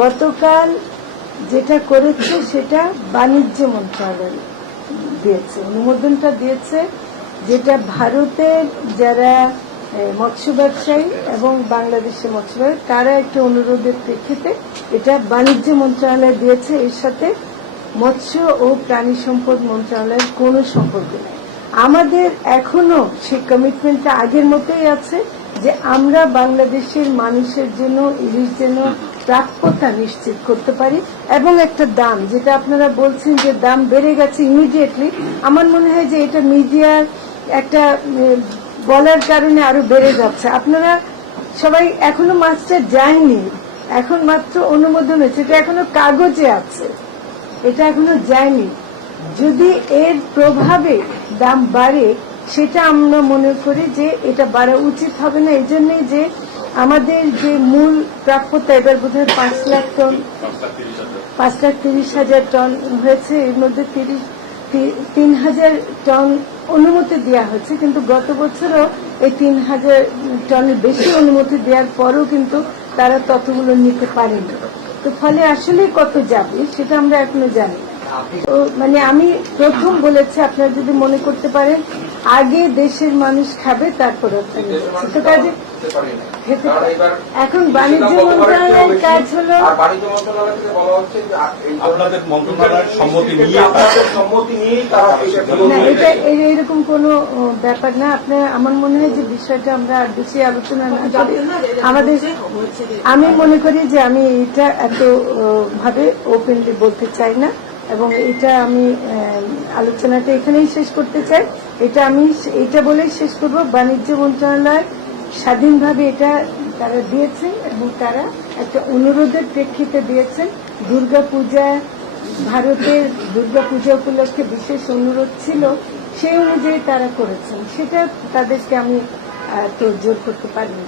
গতকাল যেটা করেছে সেটা বাণিজ্য মন্ত্রণালয় দিয়েছে, অনুমোদনটা দিয়েছে, যেটা ভারতের যারা মৎস্য ব্যবসায়ী এবং বাংলাদেশের মৎস্য ব্যবসায়ী, তারা একটা অনুরোধের প্রেক্ষিতে এটা বাণিজ্য মন্ত্রণালয় দিয়েছে। এর সাথে মৎস্য ও প্রাণী সম্পদ মন্ত্রণালয়ের কোনো সম্পর্ক নেই। আমাদের এখনও সেই কমিটমেন্টটা আগের মতোই আছে। যে আমরা বাংলাদেশের মানুষের জন্য ইলিশ যেন প্রাপ্যতা নিশ্চিত করতে পারি এবং একটা দাম যেটা আপনারা বলছেন যে দাম বেড়ে গেছে ইমিডিয়েটলি আমার মনে হয় যে এটা মিডিয়ার একটা বলার কারণে আরও বেড়ে যাচ্ছে। আপনারা সবাই এখনও মাছটা যায়নি এখন মাত্র অনুমোদন হয়েছে এটা এখনও কাগজে আছে এটা এখনও যায়নি। যদি এর প্রভাবে দাম বাড়ে সেটা আমরা মনে করি যে এটা বাড়া উচিত হবে না। এই জন্যই যে আমাদের যে মূল প্রাপ্যতা, এবার বোধহয় পাঁচ লাখ টন, পাঁচ লাখ তিরিশ হাজার টন হয়েছে। এর মধ্যে তিরিশ তিন হাজার টন অনুমতি দেওয়া হয়েছে কিন্তু গত বছরও এই তিন হাজার টনের বেশি অনুমতি দেওয়ার পরও কিন্তু তারা ততগুলো নিতে পারেনি। তো ফলে আসলে কত যাবে, সেটা আমরা এখনও জানি। তো মানে আমি প্রথম বলেছি আপনারা যদি মনে করতে পারেন আগে দেশের মানুষ খাবে তারপর তো কাজে এখন বাণিজ্য মন্ত্রণালয়ের কাজ হলো আর বাণিজ্য মন্ত্রণালয় থেকে বলা হচ্ছে যে আ- এই- আপনাদের মন্ত্রণালয়ের সম্মতি নিয়ে আপনাদের সম্মতি নিয়েই তারা এটা না এটা এ- এরকম কোনো ব্যাপার না। আপনার আমার মনে হয় যে বিষয়টা আমরা আর বেশি আলোচনা না করি আমাদের আমি মনে করি যে আমি এটা এত ভাবে ওপেনলি বলতে চাই না। এবং এটা আমি আলোচনাটা এখানেই শেষ করতে চাই। এটা আমি, এটা বলেই শেষ করব। বাণিজ্য মন্ত্রণালয় স্বাধীনভাবে এটা তারা দিয়েছেন এবং তারা একটা অনুরোধের প্রেক্ষিতে দিয়েছেন। দুর্গা পূজা ভারতের দুর্গা পূজা উপলক্ষে বিশেষ অনুরোধ ছিল, সেই অনুযায়ী তারা করেছেন। সেটা তাদেরকে আমি তো জোর করতে পারিনি।